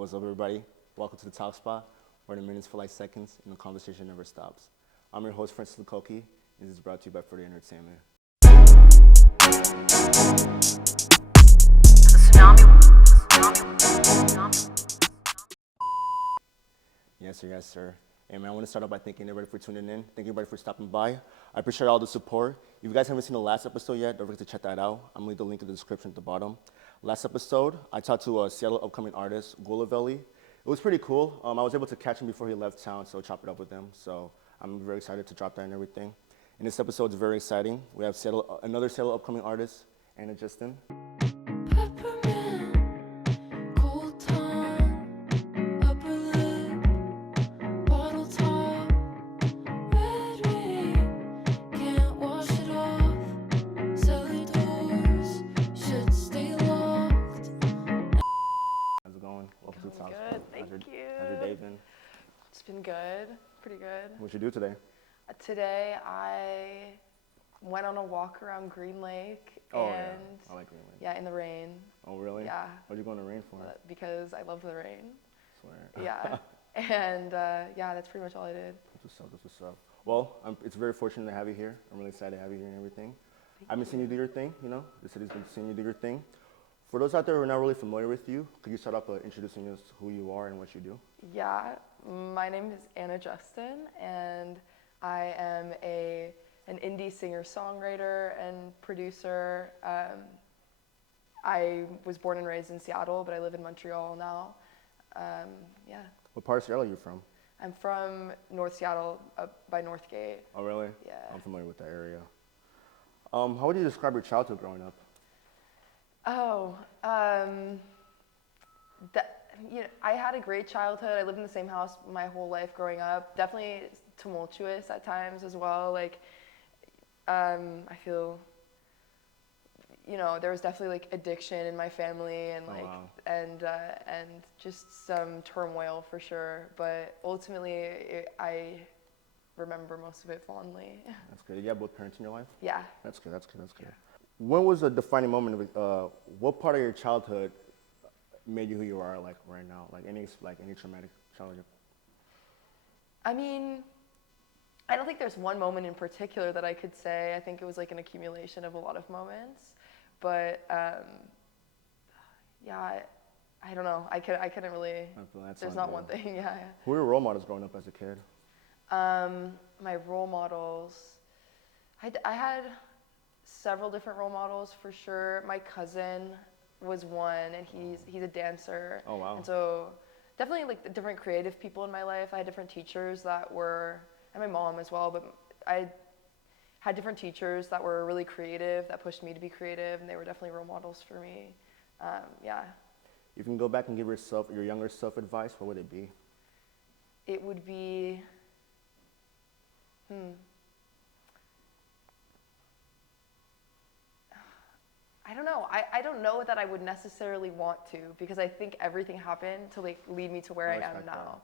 What's up, everybody? Welcome to the Talk Spot, where the minutes feel like seconds and the conversation never stops. I'm your host, Lukoki, and this is brought to you by Further Entertainment. Yes, sir. Hey, man, I want to start off by thanking everybody for tuning in. Thank you, everybody, for stopping by. I appreciate all the support. If you guys haven't seen the last episode yet, don't forget to check that out. I'm going to leave the link in the description at the bottom. Last episode, I talked to a Seattle upcoming artist, Gulavelli. It was pretty cool. I was able to catch him before he left town, so chop it up with him. So I'm very excited to drop that and everything. And this episode is very exciting. We have another Seattle upcoming artist, Justen. Good, thank you. How's your day been? It's been good, pretty good. What'd you do today? Today I went on a walk around Green Lake. Oh, and yeah. I like Green Lake. Yeah, in the rain. Oh, really? Yeah. What'd you go in the rain for? Because I love the rain. Swear. Yeah. And yeah, that's pretty much all I did. That's what's up. Well, it's very fortunate to have you here. I'm really excited to have you here and everything. I've been seeing you do your thing, The city's been seeing you do your thing. For those out there who are not really familiar with you, could you start off by introducing us who you are and what you do? Yeah, my name is Justen, and I am an indie singer-songwriter and producer. I was born and raised in Seattle, but I live in Montreal now. Yeah. What part of Seattle are you from? I'm from North Seattle, up by Northgate. Oh, really? Yeah. I'm familiar with that area. How would you describe your childhood growing up? Oh, I had a great childhood. I lived in the same house my whole life growing up. Definitely tumultuous at times as well. I feel, there was definitely addiction in my family and and just some turmoil for sure. But ultimately, I remember most of it fondly. That's good. Did you have both parents in your life? Yeah. That's good. Yeah. When was a defining moment of what part of your childhood made you who you are right now? Any traumatic childhood? I mean, I don't think there's one moment in particular that I could say. I think it was an accumulation of a lot of moments. But yeah, I don't know. I couldn't really. There's not one thing. Yeah. Who were your role models growing up as a kid? My role models, I had several different role models for sure. My cousin was one, and he's a dancer. Oh, wow. And so definitely different creative people in my life. I had different teachers that were, and my mom as well, but I had different teachers that were really creative, that pushed me to be creative, and they were definitely role models for me. Yeah. If you can go back and give your younger self advice, what would it be? It would be, I don't know. I don't know that I would necessarily want to, because I think everything happened to lead me to where I am now.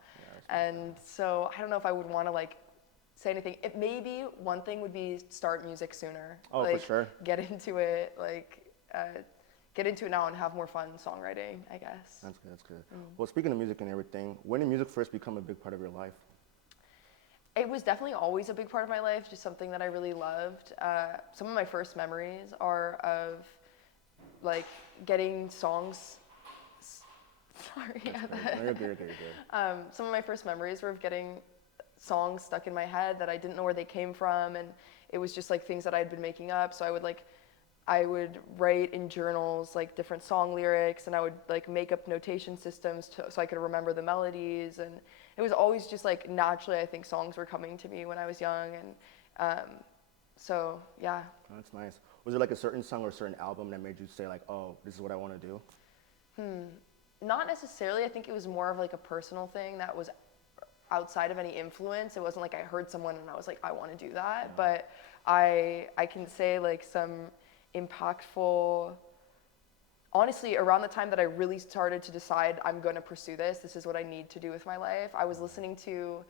Yeah, and so I don't know if I would want to say anything. Maybe one thing would be start music sooner. Oh, for sure. Get into it, get into it now and have more fun songwriting, I guess. That's good. Well, speaking of music and everything, when did music first become a big part of your life? It was definitely always a big part of my life, just something that I really loved. Some of my first memories are of getting songs. Sorry. You're good. Some of my first memories were of getting songs stuck in my head that I didn't know where they came from, and it was just things that I'd been making up. So I would write in journals different song lyrics, and I would make up notation systems so I could remember the melodies, and it was always just naturally, I think songs were coming to me when I was young, and so yeah. Oh, that's nice. Was there a certain song or a certain album that made you say oh, this is what I want to do? Not necessarily. I think it was more of a personal thing that was outside of any influence. It wasn't I heard someone and I was I want to do that. Yeah. But I can say some impactful, honestly, around the time that I really started to decide I'm going to pursue this is what I need to do with my life. I was listening to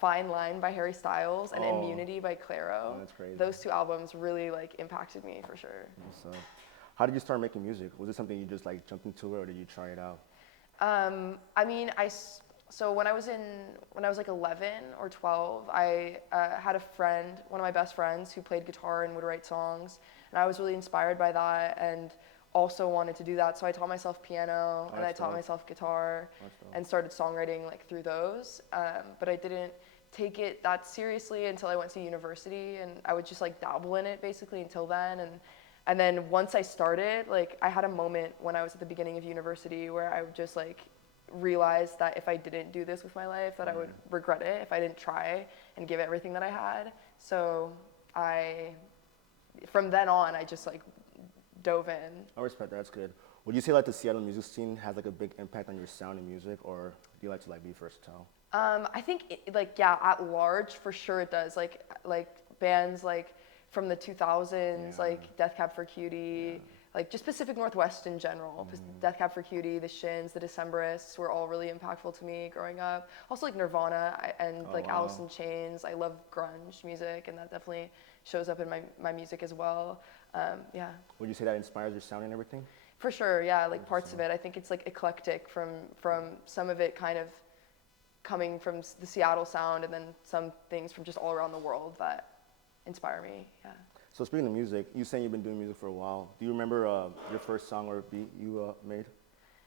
Fine Line by Harry Styles and Immunity by Clairo. Oh, that's crazy. Those two albums really impacted me for sure. So, how did you start making music? Was it something you just jumped into, or did you try it out? I mean, so when I was like 11 or 12, I had a friend, one of my best friends, who played guitar and would write songs, and I was really inspired by that, and also wanted to do that. So I taught myself piano, and I That's taught dope. myself guitar, That's dope. and started songwriting like through those. But I didn't take it that seriously until I went to university, and I would just like dabble in it basically until then. And then once I started, like I had a moment when I was at the beginning of university where I would just like realized that if I didn't do this with my life, that I would regret it if I didn't try and give it everything that I had. So from then on, I just like dove in. I respect that. That's good. Would you say like the Seattle music scene has like a big impact on your sound and music, or do you like to like be versatile? I think like yeah, at large for sure it does. Like bands like from the 2000s, Yeah. like Death Cab for Cutie, like just Pacific Northwest in general. Death Cab for Cutie, the Shins, the Decemberists were all really impactful to me growing up. Also like Nirvana and Oh, like wow. Alice in Chains. I love grunge music, and that definitely shows up in my music as well. Yeah. Would you say that inspires your sound and everything? For sure, yeah, like parts of it. I think it's like eclectic from some of it kind of coming from the Seattle sound, and then some things from just all around the world that inspire me. Yeah. So speaking of music, you saying you've been doing music for a while. Do you remember your first song or beat you made?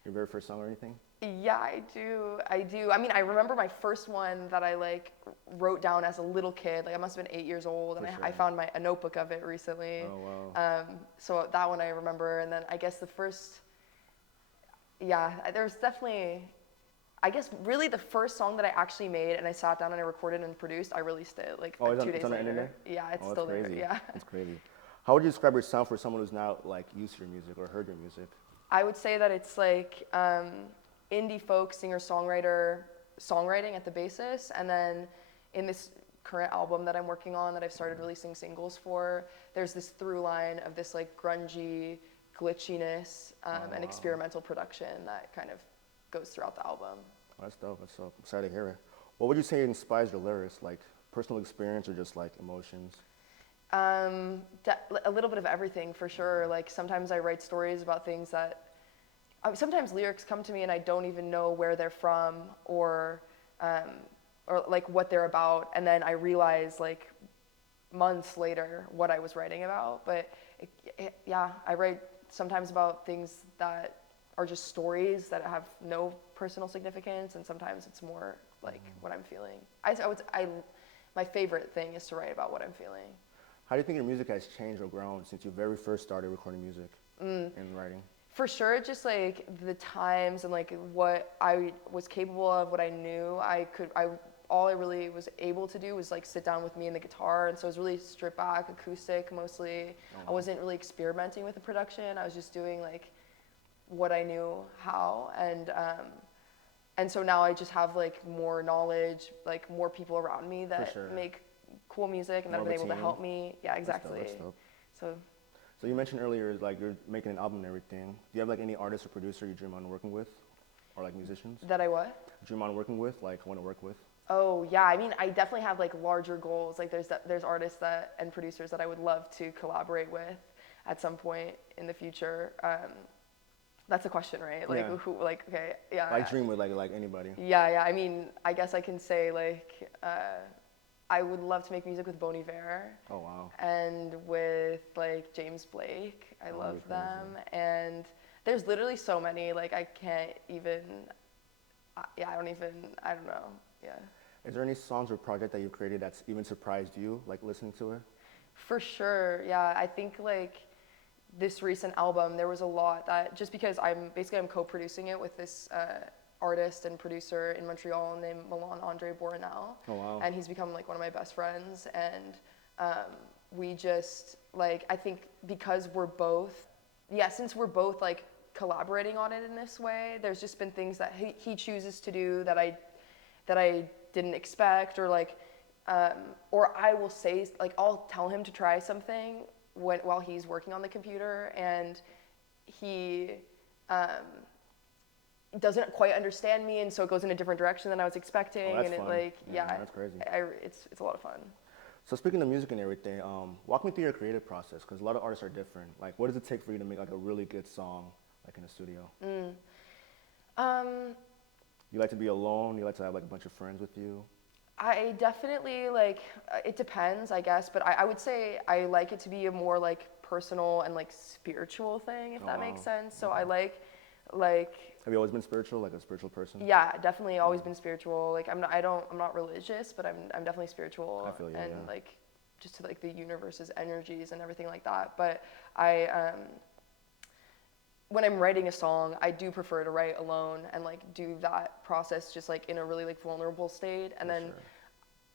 Your very first song or anything? Yeah, I do. I do. I mean, I remember my first one that I like wrote down as a little kid. Like I must have been 8 years old, and For I sure. found a notebook of it recently. Oh, wow. So that one I remember, and then I guess the first, yeah, there's definitely, I guess really the first song that I actually made and I sat down and I recorded and produced, I released it like Oh, it's 2 days it's on the later. internet? Yeah, it's Oh, still that's there. crazy. Yeah. That's crazy. How would you describe your sound for someone who's not like used to your music or heard your music? I would say that it's like indie folk singer-songwriter songwriting at the basis, and then in this current album that I'm working on that I've started releasing singles for, there's this through line of this like grungy glitchiness and experimental production that kind of goes throughout the album. Oh, that's dope. That's dope. I'm excited to hear it. What would you say inspires your lyrics? Like personal experience or just like emotions? A little bit of everything for sure. Like sometimes I write stories about things that sometimes lyrics come to me and I don't even know where they're from or like what they're about, and then I realize like months later what I was writing about. But yeah, I write sometimes about things that are just stories that have no personal significance, and sometimes it's more like what I'm feeling. My favorite thing is to write about what I'm feeling. How do you think your music has changed or grown since you very first started recording music and writing? For sure, just like the times and like what I was capable of, what I knew all I really was able to do was like sit down with me and the guitar, and so it was really stripped back, acoustic mostly. I wasn't really experimenting with the production. I was just doing like what I knew how, and so now I just have like more knowledge, like more people around me that sure. make cool music and that have More been of a able to team. help me. Yeah, exactly. That's dope. So So you mentioned earlier like you're making an album and everything. Do you have like any artist or producer you dream on working with, or like musicians? that I what? Dream on working with, like want to work with? Oh yeah, I mean, I definitely have like larger goals. Like there's artists and producers that I would love to collaborate with at some point in the future. That's a question, right? Like Yeah. who? Like okay, yeah. Like dream with like anybody. Yeah. I mean, I guess I can say like I would love to make music with Bon Iver Oh wow. and with like James Blake. I love that'd be crazy. them, and there's literally so many. Like I can't even. Yeah, I don't know. Yeah. Is there any songs or project that you created that's even surprised you, like listening to it? For sure, yeah. I think like this recent album, there was a lot that just because I'm co-producing it with this artist and producer in Montreal named Milan Andre Borinel, Oh wow. and he's become like one of my best friends. And we just like I think because since we're both like collaborating on it in this way, there's just been things that he chooses to do that I didn't expect, or like or I will say like I'll tell him to try something while he's working on the computer, and he doesn't quite understand me, and so it goes in a different direction than I was expecting. Oh, that's and it fun. like Yeah, that's crazy. It's a lot of fun. So speaking of music and everything, walk me through your creative process, because a lot of artists are different. Like, what does it take for you to make like a really good song, like in the studio? Um, You like to be alone? You like to have like a bunch of friends with you? I definitely like, it depends, I guess, but I would say I like it to be a more like personal and like spiritual thing, if Oh that makes wow. sense. So I Okay. like, Have you always been spiritual, like a spiritual person? yeah, definitely always been spiritual. Like I'm not religious, but I'm definitely I spiritual feel you. and Yeah. like just to like the universe's energies and everything like that. But I, when I'm writing a song, I do prefer to write alone and like do that process just like in a really like vulnerable state. And For then sure.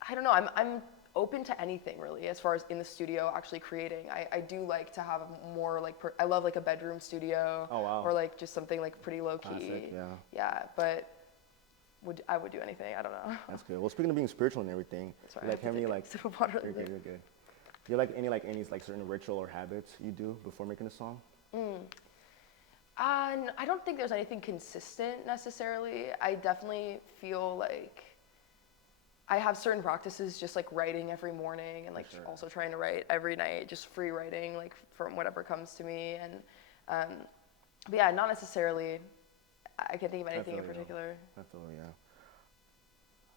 I don't know, I'm open to anything really as far as in the studio actually creating. I do like to have a more like, I love like a bedroom studio Oh wow. or like just something like pretty low Classic. key. Yeah. Yeah, but I would do anything, I don't know. That's good. Well, speaking of being spiritual and everything, Sorry, you I like have to have any take like? a sip of water You're really good. quick. You're good. Do you like any like certain ritual or habits you do before making a song? I don't think there's anything consistent necessarily. I definitely feel like I have certain practices, just like writing every morning and For like sure. also trying to write every night, just free writing like from whatever comes to me. And but yeah, not necessarily. I can't think of I anything feel in you. particular. I feel you. Yeah.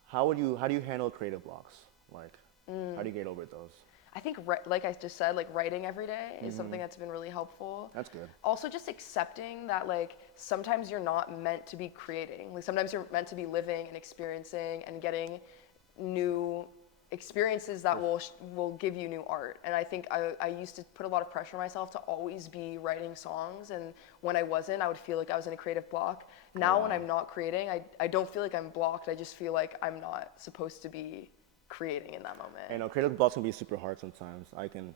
How do you handle creative blocks? Like, how do you get over those? I think, like I just said, like writing every day is something that's been really helpful. That's good. Also, just accepting that like sometimes you're not meant to be creating. Like sometimes you're meant to be living and experiencing and getting new experiences that will give you new art. And I think I used to put a lot of pressure on myself to always be writing songs, and when I wasn't, I would feel like I was in a creative block. Now when Wow. I'm not creating, I don't feel like I'm blocked. I just feel like I'm not supposed to be creating in that moment. And creative blocks can be super hard sometimes.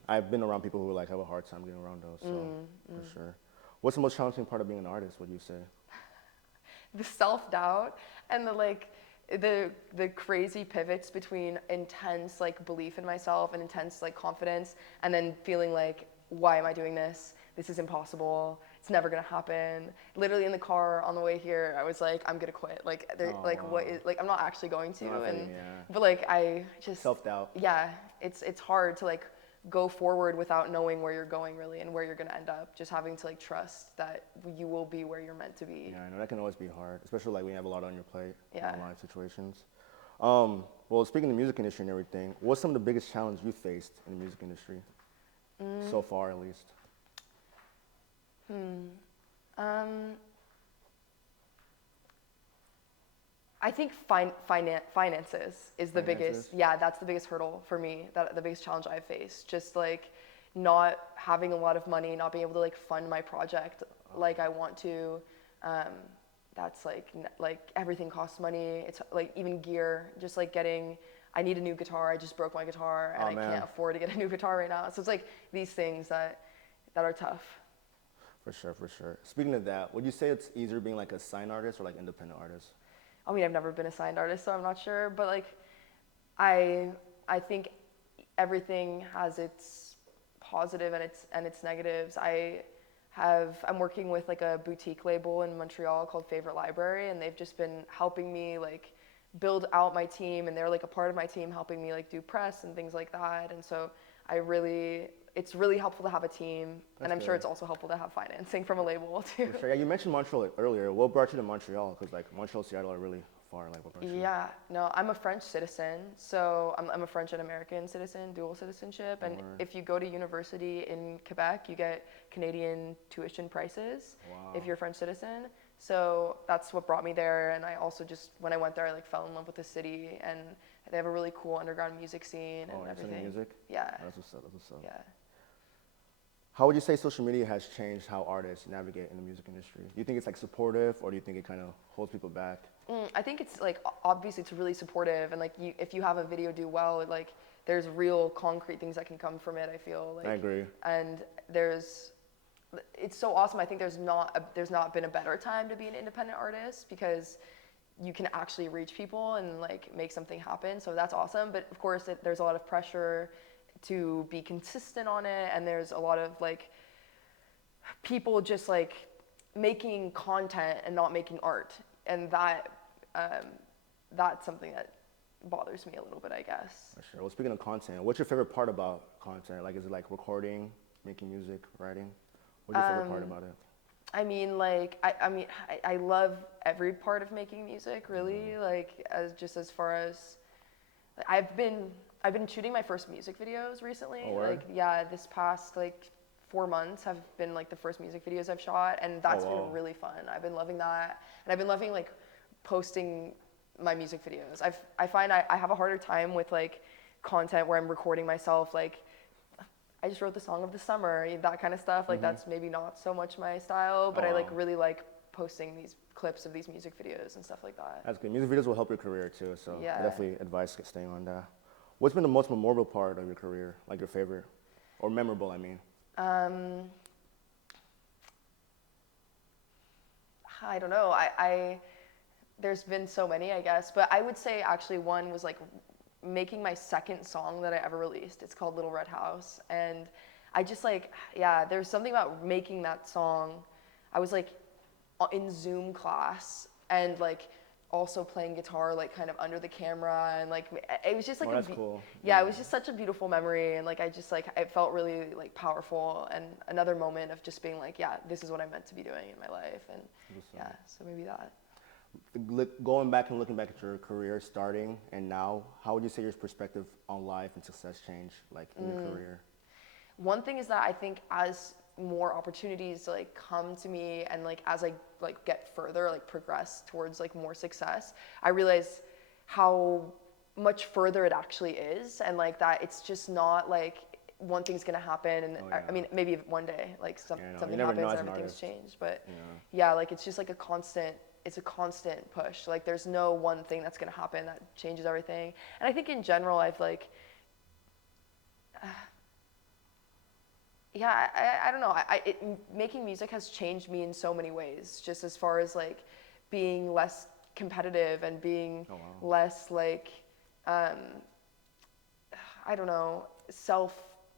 I've been around people who like have a hard time getting around those. So for sure. What's the most challenging part of being an artist? Would you say? The self-doubt and the crazy pivots between intense like belief in myself and intense like confidence, and then feeling like, why am I doing this? This is impossible. It's never gonna happen. Literally in the car on the way here, I was like, I'm gonna quit. Like Oh like what wow. is, like I'm not actually going to. No, I feel And you, yeah. but like I just, Self doubt. yeah, it's hard to like go forward without knowing where you're going really and where you're gonna end up. Just having to like trust that you will be where you're meant to be. Yeah, I know that can always be hard, especially like when you have a lot on your plate Yeah. in life situations. Well, speaking of the music industry and everything, what's some of the biggest challenges you faced in the music industry so far, at least? Um, I think finances is the Finances? biggest. Yeah, that's the biggest hurdle for me. That the biggest challenge I've faced. Just like not having a lot of money, not being able to like fund my project like I want to. Um, that's like like everything costs money. It's like even gear. Just like getting. I need a new guitar. I just broke my guitar and Oh I man, can't afford to get a new guitar right now. So it's like these things that are tough. for sure, for sure. Speaking of that, would you say it's easier being like a signed artist or like independent artist? I mean, I've never been a signed artist, so I'm not sure. But like, I I think everything has its positive and its negatives. I'm working with like a boutique label in Montreal called Favorite Library, and they've just been helping me like build out my team, and they're like a part of my team helping me like do press and things like that. And so it's really helpful to have a team, That's and I'm sure good. it's also helpful to have financing from a label too. For sure. Yeah, you mentioned Montreal like, earlier. What brought you to Montreal? Because like Montreal and Seattle are really far. Like, what brought you? Yeah, no, I'm a French citizen, so I'm a French and American citizen, dual citizenship. And Word. if you go to university in Quebec, you get Canadian tuition prices Wow. if you're a French citizen. So that's what brought me there. And I also just, when I went there, I like fell in love with the city, and they have a really cool underground music scene and Oh, you're studying everything. music? Yeah, That's what's up. That's what's up. yeah. How would you say social media has changed how artists navigate in the music industry? Do you think it's like supportive, or do you think it kind of holds people back? I think it's like obviously it's really supportive, and like if you have a video do well, like there's real concrete things that can come from it. I feel like I agree. and it's so awesome. I think there's not been a better time to be an independent artist because you can actually reach people and like make something happen. So that's awesome. But of course, there's a lot of pressure to be consistent on it, and there's a lot of like people just like making content and not making art, and that's something that bothers me a little bit, I guess. For sure. Well, speaking of content, what's your favorite part about content? Like, is it like recording, making music, writing? What's your favorite part about it? I mean, like, I love every part of making music, really. Like, as far as I've been I've been shooting my first music videos recently. Oh, word? Like, yeah, this past like 4 months have been like the first music videos I've shot, and that's wow. been really fun. I've been loving that, and I've been loving like posting my music videos. I find I have a harder time with like content where I'm recording myself like I just wrote the song of the summer, that kind of stuff. Like that's maybe not so much my style, but Oh, I like wow. really like posting these clips of these music videos and stuff like that. That's good. Music videos will help your career too, so I Yeah. definitely advise staying on that. What's been the most memorable part of your career, like your favorite, or memorable? I mean. I don't know. There's been so many, I guess, but I would say actually one was like making my second song that I ever released. It's called Little Red House, and I just like, yeah, there's something about making that song. I was like in Zoom class and like also playing guitar like kind of under the camera, and like it was just like Oh, that's cool. yeah, it was just such a beautiful memory, and like I just like it felt really like powerful, and another moment of just being like, yeah, this is what I'm meant to be doing in my life. And yeah, so maybe that. Going back and looking back at your career starting and now, how would you say your perspective on life and success changed, like in your career? One thing is that I think as more opportunities like come to me, and like as I like get further, like progress towards like more success, I realize how much further it actually is, and like that it's just not like one thing's gonna happen, and Oh, yeah. I mean maybe one day like Yeah, no, you something never know happens as and an everything's artist. changed, but Yeah. yeah, like it's just like it's a constant push. Like there's no one thing that's gonna happen that changes everything. And I think in general I've like yeah, I don't know. Making music has changed me in so many ways, just as far as like being less competitive and being Oh, wow. less like, um, I don't know,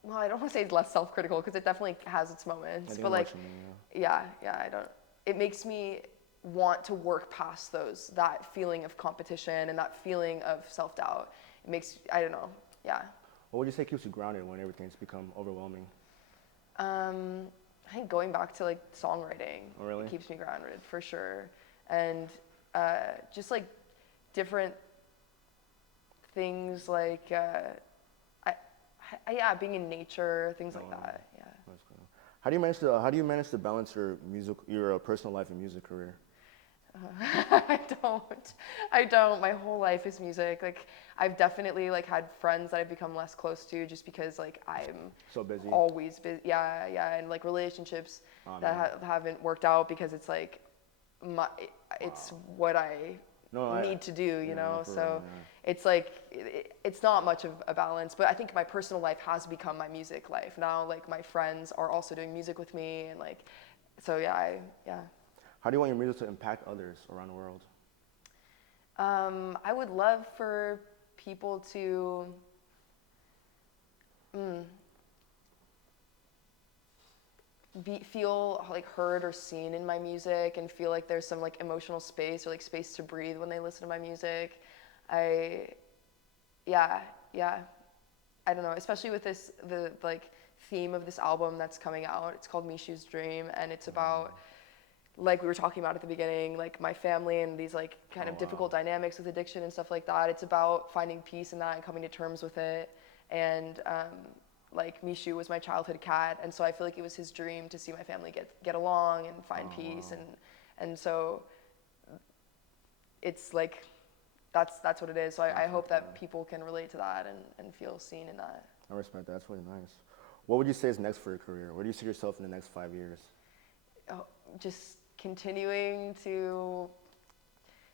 well, I don't want to say less self-critical because it definitely has its moments, I think but I know like, what you mean, yeah, I don't, it makes me want to work past that feeling of competition and that feeling of self-doubt. It makes, I don't know, yeah. What would you say keeps you grounded when everything's become overwhelming? I think going back to like songwriting, Oh, really? it keeps me grounded for sure, and just like different things like yeah, being in nature, things like wow. that. Yeah. That's cool. How do you manage to balance your personal life and music career? I don't. My whole life is music. Like I've definitely like had friends that I've become less close to just because like I'm So busy. always busy. Yeah, and like relationships Oh, that man. haven't worked out because it's like it's what I No, need to do, you yeah, know. no, for So real, it's like it's not much of a balance, but I think my personal life has become my music life now. Like my friends are also doing music with me, and like so yeah. How do you want your music to impact others around the world? I would love for people to feel like heard or seen in my music, and feel like there's some like emotional space or like space to breathe when they listen to my music. I yeah, yeah. I don't know, especially with the like theme of this album that's coming out. It's called Mishu's Dream, and it's about like we were talking about at the beginning, like my family and these like kind of difficult dynamics with addiction and stuff like that. It's about finding peace in that and coming to terms with it. And like Mishu was my childhood cat, and so I feel like it was his dream to see my family get along and find peace, and so it's like that's what it is. So I hope that people can relate to that and feel seen in that. I respect that. That's really nice. What would you say is next for your career? Where do you see yourself in the next 5 years? Oh, just continuing to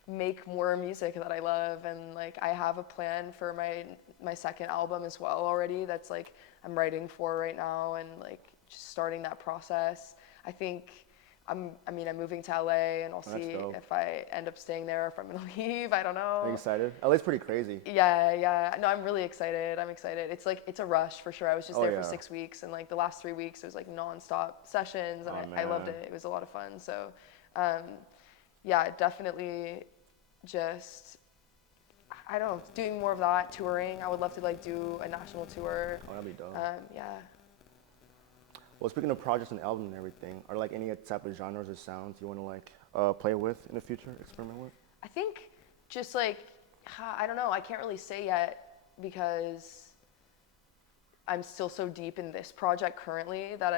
make more music that I love, and like I have a plan for my second album as well already that's like I'm writing for right now, and like just starting that process. I think I'm moving to LA, and I'll Oh, that's see dope. if I end up staying there or if I'm gonna leave. I don't Are you know. excited? LA's pretty crazy. Yeah. No, I'm really excited. I'm excited. It's like, it's a rush for sure. I was just Oh, there yeah. for 6 weeks, and like the last 3 weeks, it was like nonstop sessions, and Oh, I loved man. it. It was a lot of fun. So, um, yeah, definitely just, I don't know, doing more of that, touring. I would love to like do a national tour. Oh, that'd be dope. Yeah. Well, speaking of projects and albums and everything, are there like any type of genres or sounds you want to like play with in the future, experiment with? I think just like, I don't know, I can't really say yet because I'm still so deep in this project currently that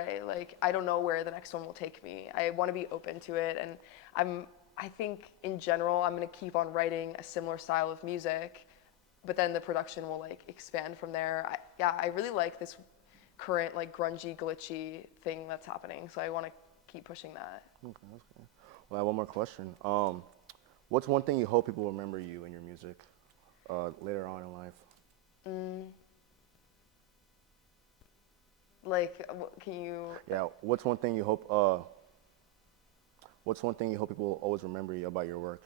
I don't know where the next one will take me. I want to be open to it, and I think in general I'm going to keep on writing a similar style of music, but then the production will like expand from there. I really like this current like grungy, glitchy thing that's happening, so I want to keep pushing that. Okay, that's good. Well, I have one more question. What's one thing you hope people remember you and your music later on in life? Like, can you? Yeah, what's one thing you hope? What's one thing you hope people will always remember you about your work?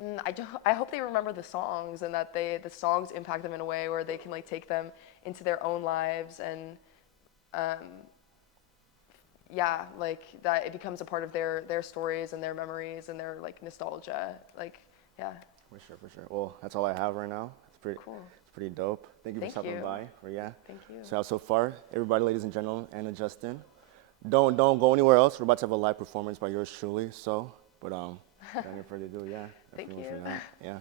I hope they remember the songs and that the songs impact them in a way where they can like take them into their own lives and yeah, like that it becomes a part of their stories and their memories and their like nostalgia. Like, yeah. For sure, for sure. Well, that's all I have right now. Cool. It's pretty dope. Thank you for Thank stopping you. by. Or yeah. Thank you. So far, everybody, ladies and gentlemen, and Justin, don't go anywhere else. We're about to have a live performance by yours truly. So, but without any further ado, yeah. Thank definitely you. for that. Yeah.